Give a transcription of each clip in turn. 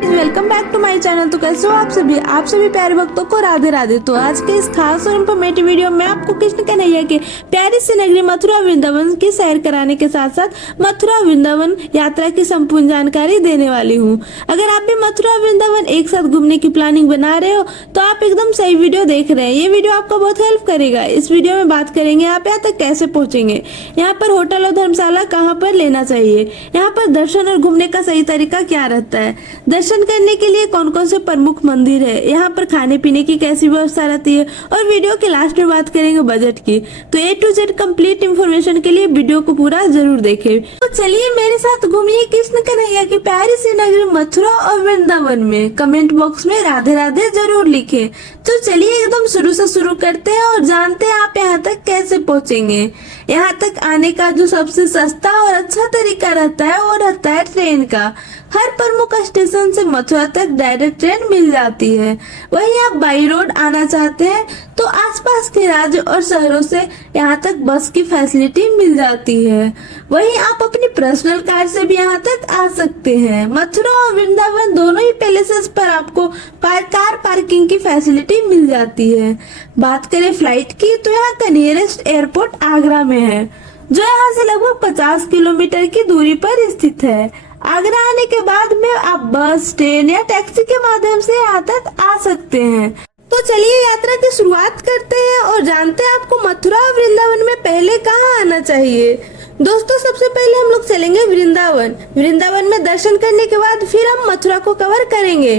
Welcome back to my channel. तो कैसे हो आप सभी प्यारे भक्तों को राधे राधे। तो आज के इस खास और इन्फॉर्मेटिव वीडियो में आपको कृष्ण कन्हैया के प्यारी सी नगरी मथुरा वृंदावन की सैर कराने के साथ साथ मथुरा वृंदावन यात्रा की संपूर्ण जानकारी देने वाली हूँ। अगर आप भी मथुरा वृंदावन एक साथ घूमने की प्लानिंग बना रहे हो तो आप एकदम सही वीडियो देख रहे हैं। ये वीडियो आपको बहुत हेल्प करेगा। इस वीडियो में बात करेंगे आप यहाँ तक कैसे पहुँचेंगे, यहाँ पर होटल और धर्मशाला कहाँ पर लेना चाहिए, यहाँ पर दर्शन और घूमने का सही तरीका क्या रहता है, दर्शन करने के लिए कौन कौन से प्रमुख मंदिर है, यहाँ पर खाने पीने की कैसी व्यवस्था रहती है और वीडियो के लास्ट में बात करेंगे बजट की। तो A to Z complete information के लिए वीडियो को पूरा जरूर देखें। तो चलिए मेरे साथ घूमिए कृष्ण कन्हैया की प्यारी सी नगरी मथुरा और वृंदावन में। कमेंट बॉक्स में राधे राधे जरूर लिखें। तो चलिए एकदम शुरू से शुरू करते हैं और जानते हैं आप यहाँ तक कैसे पहुँचेंगे। यहाँ तक आने का जो सबसे सस्ता और अच्छा तरीका रहता है वो रहता है ट्रेन का। हर प्रमुख स्टेशन से मथुरा तक डायरेक्ट ट्रेन मिल जाती है। वहीं आप बाई रोड आना चाहते हैं तो आसपास के राज्य और शहरों से यहाँ तक बस की फैसिलिटी मिल जाती है। वहीं आप अपनी पर्सनल कार से भी यहाँ तक आ सकते हैं। मथुरा और वृंदावन दोनों ही पैलेसेस पर आपको कार पार्किंग की फैसिलिटी मिल जाती है। बात करें फ्लाइट की तो यहाँ का नियरेस्ट एयरपोर्ट आगरा में है, जो यहाँ से लगभग 50 किलोमीटर की दूरी पर स्थित है। आगरा आने के बाद में आप बस, ट्रेन या टैक्सी के माध्यम से यहाँ तक आ सकते हैं। तो चलिए यात्रा की शुरुआत करते हैं और जानते हैं आपको मथुरा और वृंदावन में पहले कहाँ आना चाहिए। दोस्तों सबसे पहले हम लोग चलेंगे वृंदावन में दर्शन करने के बाद फिर हम मथुरा को कवर करेंगे।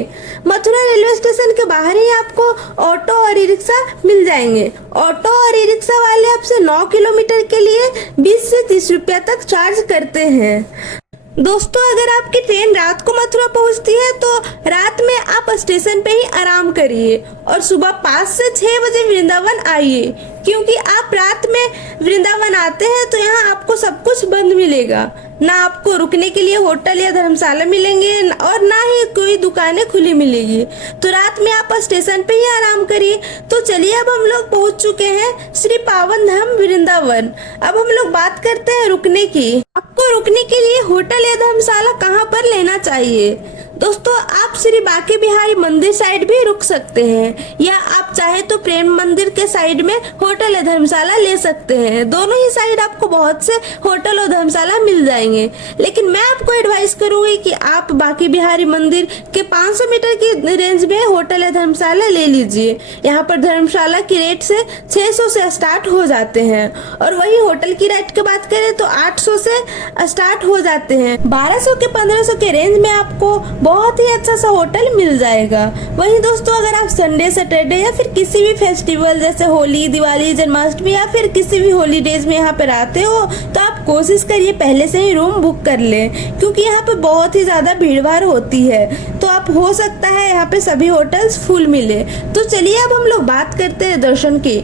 मथुरा रेलवे स्टेशन के बाहर ही आपको ऑटो और ई रिक्शा मिल जाएंगे। ऑटो और ई रिक्शा वाले आपसे 9 किलोमीटर के लिए 20 से 30 रुपया तक चार्ज करते हैं। दोस्तों अगर आपकी ट्रेन रात को मथुरा पहुंचती है तो रात में आप स्टेशन पे ही आराम करिए और सुबह 5 से 6 बजे वृंदावन आइए, क्योंकि आप रात में वृंदावन आते हैं तो यहाँ आपको सब कुछ बंद मिलेगा। ना आपको रुकने के लिए होटल या धर्मशाला मिलेंगे और ना ही कोई दुकानें खुली मिलेगी। तो रात में आप स्टेशन पे ही आराम करिए। तो चलिए अब हम लोग पहुंच चुके हैं श्री पावन धाम वृंदावन। अब हम लोग बात करते हैं रुकने की। आपको रुकने के लिए होटल या धर्मशाला कहाँ पर लेना चाहिए। दोस्तों आप श्री बांके बिहारी मंदिर साइड भी रुक सकते हैं, या आप चाहे तो प्रेम मंदिर के साइड में होटल या धर्मशाला ले सकते हैं। दोनों ही साइड आपको बहुत से होटल और धर्मशाला मिल जाएंगे, लेकिन मैं आपको एडवाइस करूंगी कि आप बांके बिहारी मंदिर के 500 मीटर की रेंज में होटल या धर्मशाला ले लीजिए। यहाँ पर धर्मशाला की रेट से 600 से स्टार्ट हो जाते हैं और वही होटल की रेट की बात करें तो 800 से स्टार्ट हो जाते हैं। 1200 के 1500 के रेंज में आपको बहुत ही अच्छा सा होटल मिल जाएगा। वहीं दोस्तों अगर आप संडे सैटरडे या फिर किसी भी फेस्टिवल जैसे होली, दिवाली, जन्माष्टमी या फिर किसी भी हॉलीडेज में यहाँ पर आते हो तो आप कोशिश करिए पहले से ही रूम बुक कर लें, क्योंकि यहाँ पे बहुत ही ज्यादा भीड़ भाड़ होती है। तो आप हो सकता है यहाँ पे सभी होटल्स फुल मिले। तो चलिए अब हम लोग बात करते हैं दर्शन की।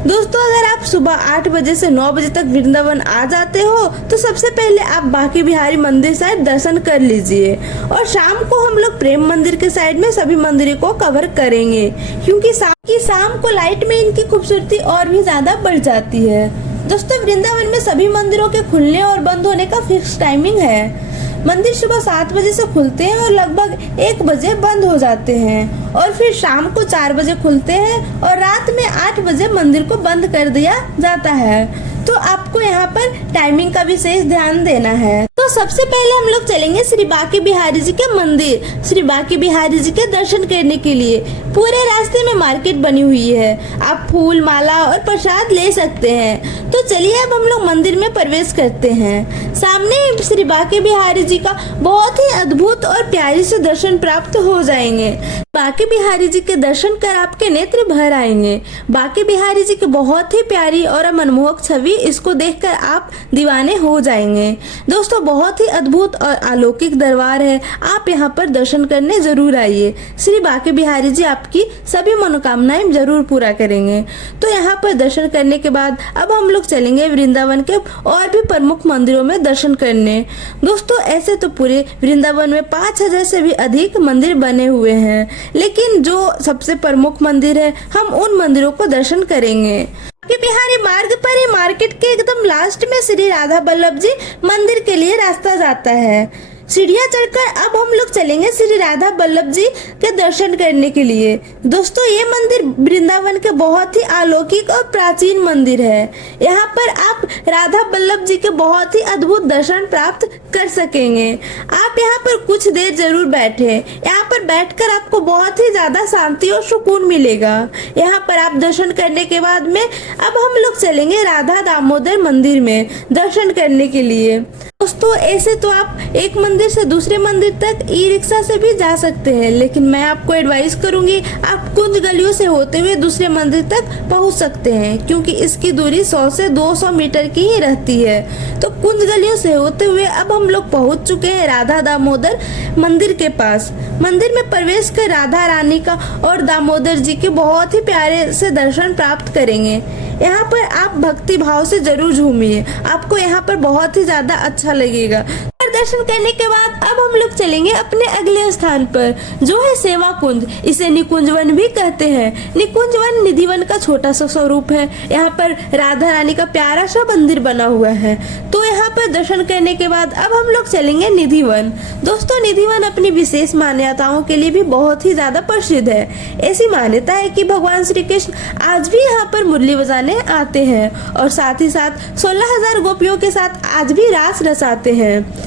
दोस्तों अगर आप सुबह 8 बजे से 9 बजे तक वृंदावन आ जाते हो तो सबसे पहले आप बांके बिहारी मंदिर साइड दर्शन कर लीजिए और शाम को हम लोग प्रेम मंदिर के साइड में सभी मंदिरों को कवर करेंगे, क्योंकि शाम को लाइट में इनकी खूबसूरती और भी ज्यादा बढ़ जाती है। दोस्तों वृंदावन में सभी मंदिरों के खुलने और बंद होने का फिक्स टाइमिंग है। मंदिर सुबह 7 बजे से खुलते हैं और लगभग 1 बजे बंद हो जाते हैं और फिर शाम को 4 बजे खुलते हैं और रात में 8 बजे मंदिर को बंद कर दिया जाता है। तो आपको यहाँ पर टाइमिंग का विशेष ध्यान देना है। तो सबसे पहले हम लोग चलेंगे श्री बांके बिहारी जी के मंदिर। श्री बांके बिहारी जी के दर्शन करने के लिए पूरे रास्ते में मार्केट बनी हुई है। आप फूल, माला और प्रसाद ले सकते हैं। तो चलिए अब हम लोग मंदिर में प्रवेश करते हैं। सामने श्री बांके बिहारी जी का बहुत ही अद्भुत और प्यारी से दर्शन प्राप्त हो जाएंगे। बांके बिहारी जी के दर्शन कर आपके नेत्र भर आएंगे। बांके बिहारी जी की बहुत ही प्यारी और मनमोहक छवि, इसको देखकर आप दीवाने हो जाएंगे। दोस्तों बहुत ही अद्भुत और अलौकिक दरबार है। आप यहाँ पर दर्शन करने जरूर आइए। श्री बांके बिहारी जी आपकी सभी मनोकामनाएं जरूर पूरा करेंगे। तो यहाँ पर दर्शन करने के बाद अब हम लोग चलेंगे वृंदावन के और भी प्रमुख मंदिरों में दर्शन करने। दोस्तों ऐसे तो पूरे वृंदावन में 5000 से भी अधिक मंदिर बने हुए हैं, लेकिन जो सबसे प्रमुख मंदिर है हम उन मंदिरों को दर्शन करेंगे। बिहारी मार्ग पर ही मार्केट के एकदम लास्ट में श्री राधा बल्लभ जी मंदिर के लिए रास्ता जाता है। सीढ़ियाँ चढ़कर अब हम लोग चलेंगे श्री राधा वल्लभ जी के दर्शन करने के लिए। दोस्तों ये मंदिर वृंदावन के बहुत ही अलौकिक और प्राचीन मंदिर है। यहाँ पर आप राधा वल्लभ जी के बहुत ही अद्भुत दर्शन प्राप्त कर सकेंगे। आप यहाँ पर कुछ देर जरूर बैठे, यहाँ पर बैठकर आपको बहुत ही ज्यादा शांति और सुकून मिलेगा। यहाँ पर आप दर्शन करने के बाद में अब हम लोग चलेंगे राधा दामोदर मंदिर में दर्शन करने के लिए। दोस्तों ऐसे तो आप एक मंदिर से दूसरे मंदिर तक ई रिक्शा से भी जा सकते हैं, लेकिन मैं आपको एडवाइस करूंगी आप कुंज गलियों से होते हुए दूसरे मंदिर तक पहुंच सकते हैं, क्योंकि इसकी दूरी 100 से 200 मीटर की ही रहती है। तो कुंज गलियों से होते हुए अब हम लोग पहुंच चुके हैं राधा दामोदर मंदिर के पास। मंदिर में प्रवेश कर राधा रानी का और दामोदर जी के बहुत ही प्यारे से दर्शन प्राप्त करेंगे। यहाँ पर आप भक्ति भाव से जरूर झूमिए, आपको यहाँ पर बहुत ही ज्यादा अच्छा लगेगा। दर्शन करने के बाद अब हम लोग चलेंगे अपने अगले स्थान पर, जो है सेवा कुंज। इसे निकुंज वन भी कहते हैं। निकुंज वन निधि वन का छोटा सा स्वरूप है। यहाँ पर राधा रानी का प्यारा सा मंदिर बना हुआ है। तो यहाँ पर दर्शन करने के बाद अब हम लोग चलेंगे निधि वन। दोस्तों निधि वन अपनी विशेष मान्यताओं के लिए भी बहुत ही ज्यादा प्रसिद्ध है। ऐसी मान्यता है कि भगवान श्री कृष्ण आज भी यहाँ पर मुरली बजाने आते हैं और साथ ही साथ 16,000 गोपियों के साथ आज भी रास रचाते हैं।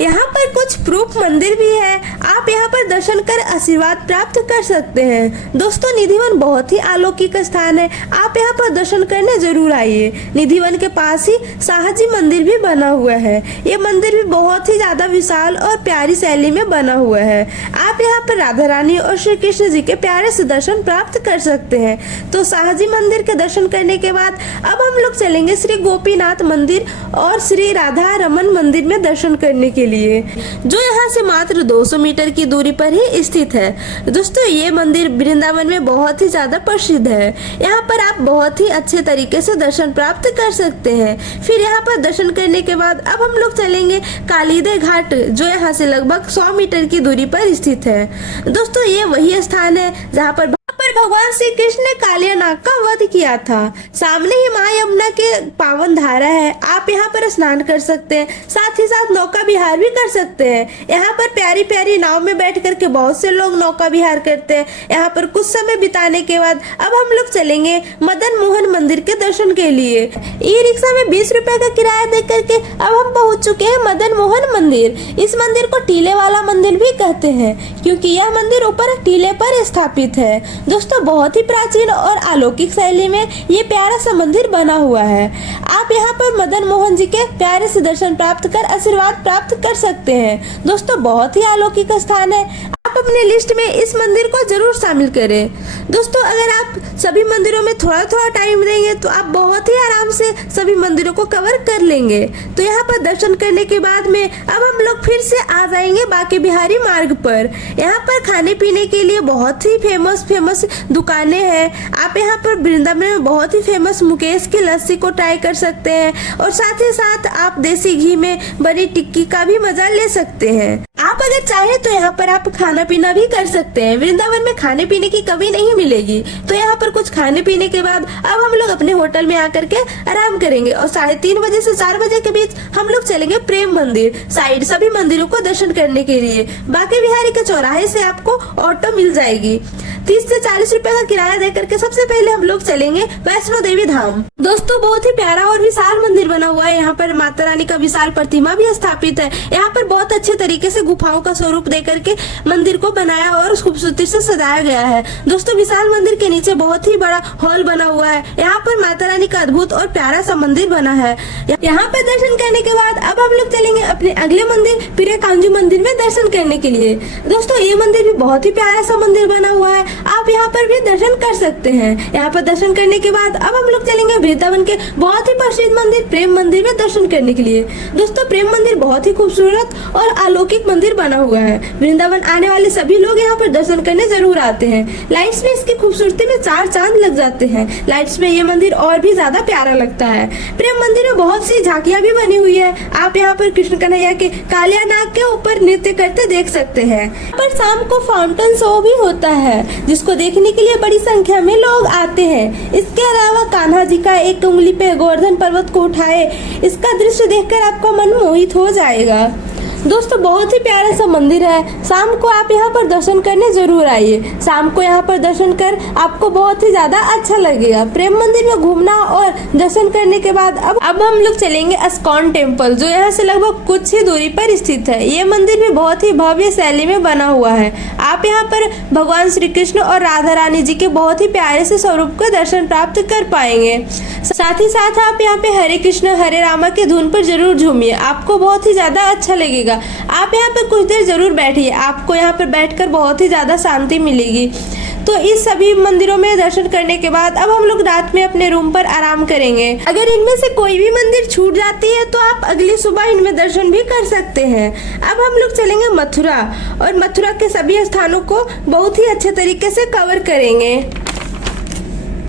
यहाँ पर कुछ प्रूफ मंदिर भी है, आप यहाँ पर दर्शन कर आशीर्वाद प्राप्त कर सकते हैं। दोस्तों निधिवन बहुत ही अलौकिक स्थान है, आप यहाँ पर दर्शन करने जरूर आइए। निधिवन के पास ही साहजी मंदिर भी बना हुआ है। ये मंदिर भी बहुत ही ज्यादा विशाल और प्यारी शैली में बना हुआ है। आप यहाँ पर राधा रानी और श्री कृष्ण जी के प्यारे से दर्शन प्राप्त कर सकते हैं। तो साहजी मंदिर के दर्शन करने के बाद अब हम लोग चलेंगे श्री गोपीनाथ मंदिर और श्री राधा रमन मंदिर में दर्शन करने के लिए, जो यहाँ से मात्र 200 मीटर की दूरी पर ही स्थित है। दोस्तों ये मंदिर वृंदावन में बहुत ही ज्यादा प्रसिद्ध है। यहाँ पर आप बहुत ही अच्छे तरीके से दर्शन प्राप्त कर सकते हैं। फिर यहाँ पर दर्शन करने के बाद अब हम लोग चलेंगे कालीदे घाट, जो यहाँ से लगभग 100 मीटर की दूरी पर स्थित है। दोस्तों ये वही स्थान है जहाँ पर भगवान श्री कृष्ण ने कालिया नाग का वध किया था। सामने ही माँ यमुना के पावन धारा है, आप यहाँ पर स्नान कर सकते हैं, साथ ही साथ नौका विहार भी कर सकते हैं। यहाँ पर प्यारी प्यारी नाव में बैठ करके बहुत से लोग नौका विहार करते हैं। यहाँ पर कुछ समय बिताने के बाद अब हम लोग चलेंगे मदन मोहन मंदिर के दर्शन के लिए। ई रिक्शा में 20 रुपए का किराया दे करके अब हम पहुँच चुके हैं मदन मोहन मंदिर। इस मंदिर को टीले वाला मंदिर भी कहते हैं, क्योंकि यह मंदिर ऊपर टीले पर स्थापित है। दोस्तों बहुत ही प्राचीन और अलौकिक शैली में ये प्यारा सा मंदिर बना हुआ है। आप यहाँ पर मदन मोहन जी के प्यारे से दर्शन प्राप्त कर आशीर्वाद प्राप्त कर सकते हैं। दोस्तों बहुत ही अलौकिक स्थान है, आप अपने लिस्ट में इस मंदिर को जरूर शामिल करें। दोस्तों अगर आप सभी मंदिरों में थोड़ा थोड़ा टाइम देंगे तो आप बहुत ही आराम से सभी मंदिरों को कवर कर लेंगे। तो यहाँ पर दर्शन करने के बाद में अब हम लोग फिर से आ जाएंगे बांके बिहारी मार्ग पर। यहाँ पर खाने पीने के लिए बहुत ही फेमस दुकानें हैं। आप यहाँ पर वृंदावन में बहुत ही फेमस मुकेश की लस्सी को ट्राई कर सकते हैं और साथ ही साथ आप देसी घी में बनी टिक्की का भी मजा ले सकते हैं। आप अगर चाहे तो यहाँ पर आप खाना पीना भी कर सकते हैं। वृंदावन में खाने पीने की कमी नहीं मिलेगी। तो यहाँ पर कुछ खाने पीने के बाद अब हम लोग अपने होटल में आकर के आराम करेंगे और 3:30 बजे से 4 बजे के बीच हम लोग चलेंगे प्रेम मंदिर साइड सभी मंदिरों को दर्शन करने के लिए। बांके बिहारी के चौराहे से आपको ऑटो मिल जाएगी। 30 से 40 रुपए का किराया दे करके सबसे पहले हम लोग चलेंगे वैष्णो देवी धाम। दोस्तों बहुत ही प्यारा और विशाल मंदिर बना हुआ है। यहाँ पर माता रानी का विशाल प्रतिमा भी स्थापित है। यहाँ पर बहुत अच्छे तरीके से गुफाओं का स्वरूप दे करके मंदिर को बनाया और खूबसूरती से सजाया गया है। दोस्तों विशाल मंदिर के नीचे बहुत ही बड़ा हॉल बना हुआ है। यहाँ पर माता रानी का अद्भुत और प्यारा सा मंदिर बना है। यहाँ पर दर्शन करने के बाद अब हम लोग चलेंगे अपने अगले मंदिर पिरे कांजू मंदिर में दर्शन करने के लिए। दोस्तों ये मंदिर भी बहुत ही प्यारा सा मंदिर बना हुआ है, आप यहाँ पर भी दर्शन कर सकते हैं। यहाँ पर दर्शन करने के बाद अब हम लोग चलेंगे वृंदावन के बहुत ही प्रसिद्ध मंदिर प्रेम मंदिर में दर्शन करने के लिए। दोस्तों प्रेम मंदिर बहुत ही खूबसूरत और अलौकिक मंदिर बना हुआ है। वृंदावन आने वाले सभी लोग यहाँ पर दर्शन करने जरूर आते हैं। लाइट्स में इसकी खूबसूरती में 4 चांद लग जाते हैं। लाइट्स में ये मंदिर और भी ज्यादा प्यारा लगता है। प्रेम मंदिर में बहुत सी झांकियां भी बनी हुई है। आप यहाँ पर कृष्ण कन्हैया के कालिया नाग के ऊपर नृत्य करते देख सकते हैं। पर शाम को फाउंटेन शो भी होता है, जिसको देखने के लिए बड़ी संख्या में लोग आते हैं। इसके अलावा कान्हा जी का एक उंगली पे गोवर्धन पर्वत को उठाए, इसका दृश्य देखकर आपका मन मोहित हो जाएगा। दोस्तों बहुत ही प्यारा सा मंदिर है, शाम को आप यहाँ पर दर्शन करने जरूर आइए। शाम को यहाँ पर दर्शन कर आपको बहुत ही ज्यादा अच्छा लगेगा। प्रेम मंदिर में घूमना और दर्शन करने के बाद अब हम लोग चलेंगे इस्कॉन टेम्पल, जो यहाँ से लगभग कुछ ही दूरी पर स्थित है। ये मंदिर भी बहुत ही भव्य शैली में बना हुआ है। आप यहाँ पर भगवान श्री कृष्ण और राधा रानी जी के बहुत ही प्यारे से स्वरूप का दर्शन प्राप्त कर पाएंगे। साथ ही साथ आप यहाँ पे हरे कृष्ण हरे रामा के धुन पर जरूर झूमिए, आपको बहुत ही ज्यादा अच्छा लगेगा। आप यहाँ पे कुछ देर जरूर बैठिए, आपको यहाँ पर बैठकर बहुत ही ज्यादा शांति मिलेगी। तो इस सभी मंदिरों में दर्शन करने के बाद अब हम लोग रात में अपने रूम पर आराम करेंगे। अगर इनमें से कोई भी मंदिर छूट जाती है तो आप अगली सुबह इनमें दर्शन भी कर सकते हैं। अब हम लोग चलेंगे मथुरा और मथुरा के सभी स्थानों को बहुत ही अच्छे तरीके से कवर करेंगे।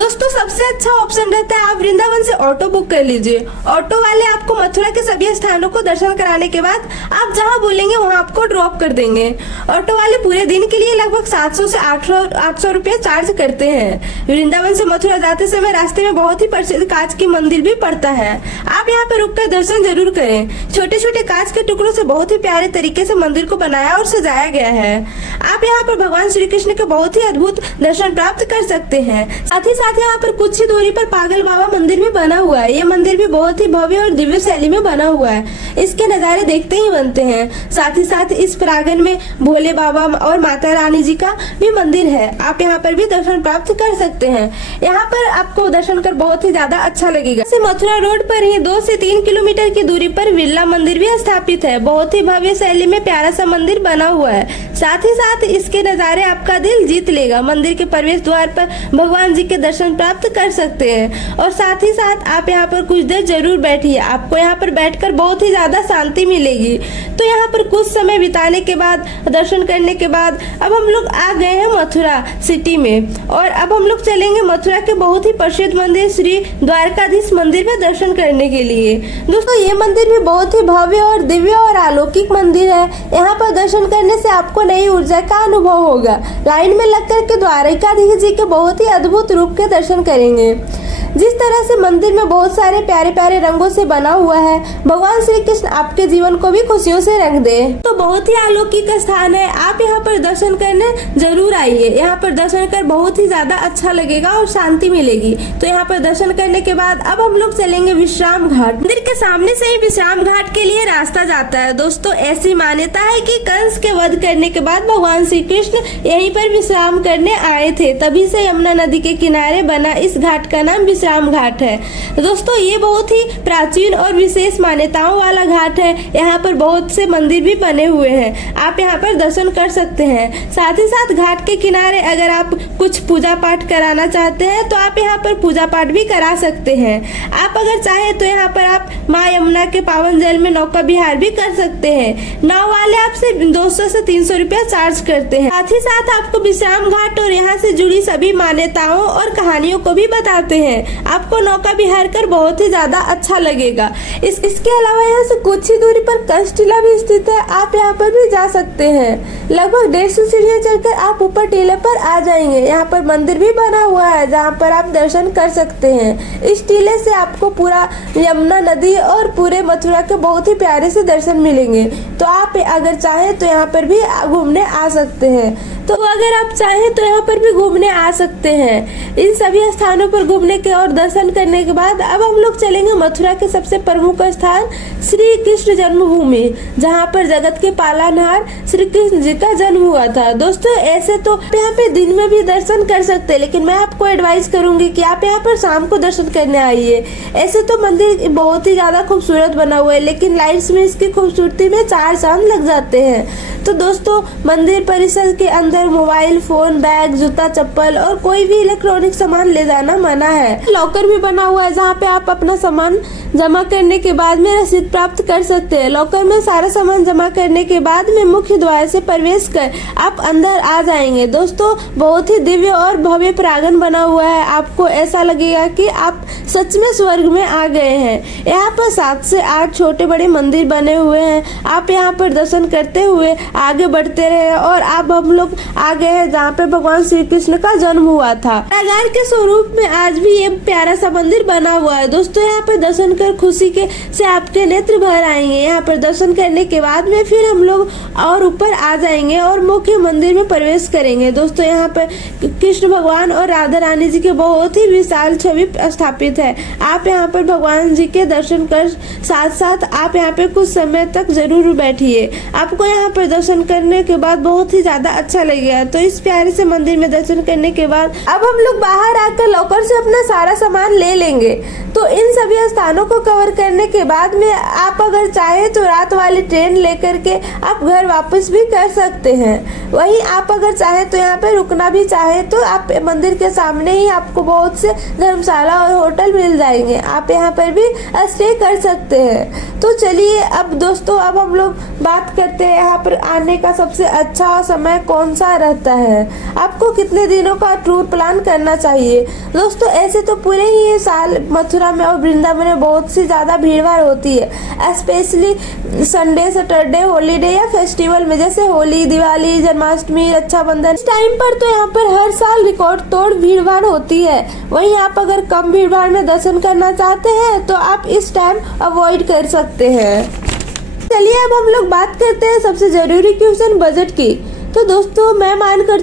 दोस्तों सबसे अच्छा ऑप्शन रहता है आप वृंदावन से ऑटो बुक कर लीजिए। ऑटो वाले आपको मथुरा के सभी स्थानों को दर्शन कराने के बाद आप जहां बोलेंगे वहां आपको ड्रॉप कर देंगे। ऑटो वाले पूरे दिन के लिए लगभग 700 से 800 रुपये चार्ज करते हैं। वृंदावन से मथुरा जाते समय रास्ते में बहुत ही प्रसिद्ध कांच की मंदिर भी पड़ता है, आप यहाँ पे रुक कर दर्शन जरूर करें। छोटे छोटे कांच के टुकड़ों से बहुत ही प्यारे तरीके से मंदिर को बनाया और सजाया गया है। आप यहाँ पर भगवान श्री कृष्ण के बहुत ही अद्भुत दर्शन प्राप्त कर सकते हैं। साथ ही यहाँ पर कुछ ही दूरी पर पागल बाबा मंदिर भी बना हुआ है। ये मंदिर भी बहुत ही भव्य और दिव्य शैली में बना हुआ है, इसके नज़ारे देखते ही बनते हैं। साथ ही साथ इस प्रांगण में भोले बाबा और माता रानी जी का भी मंदिर है, आप यहाँ पर भी दर्शन प्राप्त कर सकते हैं। यहाँ पर आपको दर्शन कर बहुत ही ज्यादा अच्छा लगेगा। मथुरा रोड पर ही 2 से 3 किलोमीटर की दूरी पर बिरला मंदिर भी स्थापित है, बहुत ही भव्य शैली में प्यारा सा मंदिर बना हुआ है। साथ ही साथ इसके नज़ारे आपका दिल जीत लेगा। मंदिर के प्रवेश द्वार पर भगवान जी के दर्शन प्राप्त कर सकते हैं और साथ ही साथ आप यहाँ पर कुछ देर जरूर बैठिए, आपको यहाँ पर बैठकर बहुत ही ज्यादा शांति मिलेगी। तो यहाँ पर कुछ समय बिताने के बाद दर्शन करने के बाद अब हम लोग आ गए हैं मथुरा सिटी में और अब हम लोग चलेंगे मथुरा के बहुत ही प्रसिद्ध मंदिर श्री द्वारकाधीश मंदिर में दर्शन करने के लिए। दोस्तों ये मंदिर भी बहुत ही भव्य और दिव्य और अलौकिक मंदिर है। यहाँ पर दर्शन करने से आपको नई ऊर्जा का अनुभव होगा। लाइन में लगकर के द्वारकाधीश जी के बहुत ही अद्भुत रूप के दर्शन करेंगे। जिस तरह से मंदिर में बहुत सारे प्यारे प्यारे रंगों से बना हुआ है, भगवान श्री कृष्ण आपके जीवन को भी खुशियों से रंग दे। तो बहुत ही अलौकिक स्थान है, आप यहाँ पर दर्शन करने जरूर आइए। यहाँ पर दर्शन कर बहुत ही ज्यादा अच्छा लगेगा और शांति मिलेगी। तो यहाँ पर दर्शन करने के बाद अब हम लोग चलेंगे विश्राम घाट। मंदिर के सामने से ही विश्राम घाट के लिए रास्ता जाता है। दोस्तों ऐसी मान्यता है कि कंस के वध करने के बाद भगवान श्री कृष्ण यहीं पर विश्राम करने आए थे, तभी से यमुना नदी के किनारे बना इस घाट का नाम विश्राम घाट है। दोस्तों ये बहुत ही प्राचीन और विशेष मान्यताओं वाला घाट है। यहाँ पर बहुत से मंदिर भी बने हुए हैं, आप यहाँ पर दर्शन कर सकते हैं। साथ ही साथ घाट के किनारे अगर आप कुछ पूजा पाठ कराना चाहते हैं तो आप यहाँ पर पूजा पाठ भी करा सकते हैं। आप अगर चाहे तो यहाँ पर आप माँ यमुना के पावन जल में नौका विहार भी कर सकते हैं। नाव वाले आपसे 200 से 300 रुपया चार्ज करते हैं। साथ ही साथ आपको विश्राम घाट और यहाँ से जुड़ी सभी मान्यताओं और कहानियों को भी बताते हैं। आपको नौका विहार कर बहुत ही ज्यादा अच्छा लगेगा। इसके अलावा यहाँ से कुछ ही दूरी पर कंस टीला भी स्थित है, आप यहाँ पर भी जा सकते हैं। लगभग 150 सीढ़ियाँ चढ़कर आप ऊपर टीले पर आ जाएंगे। यहाँ पर मंदिर भी बना हुआ है जहाँ पर आप दर्शन कर सकते हैं। इस टीले से आपको पूरा यमुना नदी और पूरे मथुरा के बहुत ही प्यारे से दर्शन मिलेंगे। तो आप अगर चाहें तो यहाँ पर भी घूमने आ सकते हैं। तो अगर आप चाहें तो यहाँ पर भी घूमने आ सकते हैं। इन सभी स्थानों पर घूमने के और दर्शन करने के बाद अब हम लोग चलेंगे मथुरा के सबसे प्रमुख स्थान श्री कृष्ण जन्मभूमि, जहाँ पर जगत के पालनहार श्री कृष्ण जी का जन्म हुआ था। दोस्तों ऐसे तो यहाँ पे दिन में भी दर्शन कर सकते हैं, लेकिन मैं आपको एडवाइस करूंगी कि आप यहाँ पर शाम को दर्शन करने आइए। ऐसे तो मंदिर बहुत ही ज्यादा खूबसूरत बना हुआ है, लेकिन लाइट्स में इसकी खूबसूरती में 4 चांद लग जाते हैं। तो दोस्तों मंदिर परिसर के अंदर मोबाइल फोन, बैग, जूता, चप्पल और कोई भी इलेक्ट्रॉनिक सामान ले जाना मना है। लॉकर भी बना हुआ है जहाँ पे आप अपना सामान जमा करने के बाद में रसीद प्राप्त कर सकते हैं। लॉकर में सारा सामान जमा करने के बाद में मुख्य द्वार से प्रवेश कर आप अंदर आ जाएंगे। दोस्तों बहुत ही दिव्य और भव्य प्रांगण बना हुआ है, आपको ऐसा लगेगा कि आप सच में स्वर्ग में आ गए हैं। यहाँ पर 7 से 8 छोटे बड़े मंदिर बने हुए हैं, आप यहाँ पर दर्शन करते हुए आगे बढ़ते रहे और अब हम लोग आ गए हैं जहाँ पे भगवान श्री कृष्ण का जन्म हुआ था। कारागार के स्वरूप में आज भी ये प्यारा सा मंदिर बना हुआ है। दोस्तों यहाँ पर दर्शन कर खुशी के से आपके नेत्र भर आएंगे। यहाँ पर दर्शन करने के बाद में फिर हम लोग और ऊपर आ जाएंगे और मुख्य मंदिर में प्रवेश करेंगे। दोस्तों यहाँ पर कृष्ण भगवान और राधा रानी जी के बहुत ही विशाल छवि स्थापित है। आप यहाँ पर भगवान जी के दर्शन कर साथ साथ आप यहाँ पे कुछ समय तक जरूर बैठिए। आपको यहाँ पर दर्शन करने के बाद बहुत ही ज्यादा अच्छा लगेगा। तो इस प्यारे से मंदिर में दर्शन करने के बाद अब हम लोग बाहर आकर लॉकर से अपना सारा सामान ले लेंगे। तो इन सभी स्थानों को कवर करने के बाद में आप अगर चाहे तो रात वाली ट्रेन लेकर के आप घर वापस भी कर सकते हैं। वहीं आप अगर चाहे तो यहाँ पे रुकना भी चाहे तो आप मंदिर के सामने ही आपको बहुत से धर्मशाला और होटल मिल जाएंगे। आप यहाँ पर भी स्टे कर सकते हैं। तो चलिए अब दोस्तों अब हम लोग बात करते हैं यहाँ पर आने का सबसे अच्छा समय कौन सा रहता है। आपको कितने दिनों का टूर प्लान करना चाहिए। दोस्तों ऐसे तो पूरे ही साल मथुरा में और वृंदावन में बहुत सी ज्यादा भीड़ भाड़ होती है, स्पेशली संडे सैटरडे हॉलीडे या फेस्टिवल में, जैसे होली दिवाली जन्माष्टमी रक्षाबंधन। इस टाइम पर तो यहाँ पर हर साल रिकॉर्ड तोड़ भीड़ भाड़ होती है। वहीं आप अगर कम भीड़ भाड़ में दर्शन करना चाहते हैं तो आप इस टाइम अवॉइड कर सकते हैं। चलिए अब हम लोग बात करते हैं सबसे जरूरी क्वेश्चन बजट की। तो दोस्तों मैं मानकर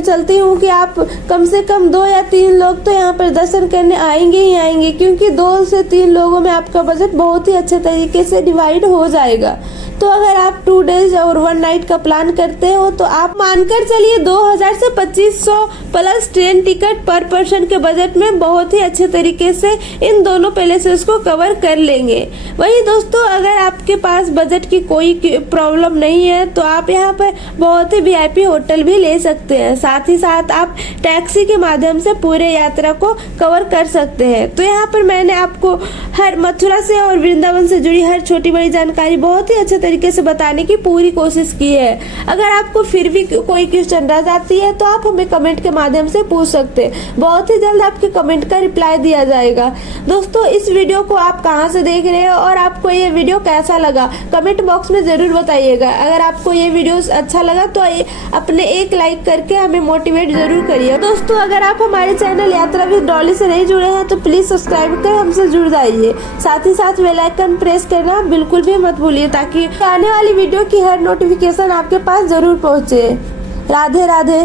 चलती हूँ कि आप कम से कम 2 या 3 लोग तो यहाँ पर दर्शन करने आएंगे ही आएंगे, क्योंकि 2 से 3 लोगों में आपका बजट बहुत ही अच्छे तरीके से डिवाइड हो जाएगा। तो अगर आप 2 डेज और 1 नाइट का प्लान करते हो तो आप मानकर चलिए 2000 से 2500 प्लस ट्रेन टिकट पर पर्सन के बजट में बहुत ही अच्छे तरीके से इन दोनों प्लेसेस को कवर कर लेंगे। वहीं दोस्तों अगर आपके पास बजट की कोई प्रॉब्लम नहीं है तो आप यहाँ पर बहुत ही VIP होटल भी ले सकते हैं। साथ ही साथ आप टैक्सी के माध्यम से पूरे यात्रा को कवर कर सकते हैं। तो यहाँ पर मैंने आपको हर मथुरा से और वृंदावन से जुड़ी हर छोटी बड़ी जानकारी बहुत ही अच्छे तरीके से बताने की पूरी कोशिश की है। अगर आपको फिर भी कोई क्वेश्चन रह जाती है तो आप हमें कमेंट के माध्यम से पूछ सकते हैं। बहुत ही जल्द आपके कमेंट का रिप्लाई दिया जाएगा। दोस्तों इस वीडियो को आप कहां से देख रहे हो और आपको ये वीडियो कैसा लगा कमेंट बॉक्स में जरूर बताइएगा। अगर आपको ये वीडियो अच्छा लगा तो अपने एक लाइक करके हमें मोटिवेट जरूर करिए। दोस्तों अगर आप हमारे चैनल यात्रा विद डॉली से नहीं जुड़े हैं तो प्लीज सब्सक्राइब कर हमसे जुड़ जाइए। साथ ही साथ बेल आइकन प्रेस करना बिल्कुल भी मत भूलिए ताकि आने वाली वीडियो की हर नोटिफिकेशन आपके पास जरूर पहुंचे। राधे राधे।